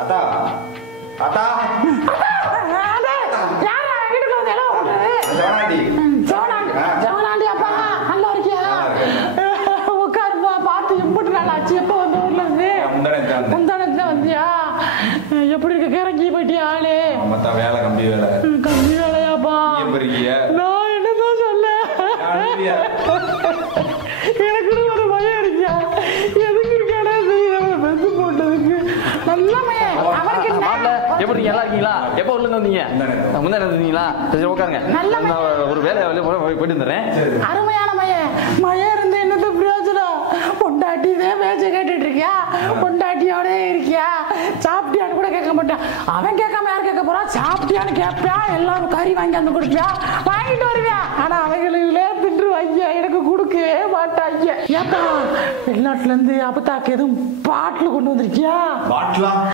அத்தா அத்தா ஜவனாண்டி அப்பா நல்லா இருக்கியா? உட்காருப்பா. பார்த்து இம்புட்டு நாள் ஆச்சு. எப்போ வந்த ஊர்ல இருந்து? முந்தானத்துல வந்தியா? எப்படி இருக்க? கிறங்கி போயிட்டியா ஆளு? வேலை கம்பி வேலை. கம்பி வேலையாப்பா? நான் என்னதான் சொல்ல, எனக்கு ஒரு பயம் இருக்கியா? எதுக்கு இருக்கானே வெந்து போட்டதுக்கு. நல்ல பையன். அவருக்கு எப்படி நல்லா இருக்கீங்களா? எப்போ உள்ள வந்தீங்க? முந்தானே வந்தீங்களா? சரி உட்காருங்க. ஒரு வேலை போயிட்டு வந்துடுறேன். அருமையான மயன். மயம் இருந்து என்னது பிரயோஜனம்? பொண்டாட்டிதே பேச்ச கேட்டுட்டு இருக்கியா? பொண்டாட்டியோட இருக்கியா? சாப்பிட்டியான்னு கூட கேட்க மாட்டான். அவன் கேட்காம யார் கேட்க போறான்? சாப்பிட்டியான்னு கேட்பியா? எல்லாரும் கறி வாங்கி வந்து கொடுப்பியா? வாங்கிட்டு வருவியா? ஆனா அவங்களே தின்று வாங்க எனக்கு கொடுக்கவே மாட்டாங்க. ஏப்பா வெளிநாட்டுல இருந்து அப்பத்தாக்கு எதுவும் பாட்டில் கொண்டு வந்திருக்கியா? பாட்டிலா?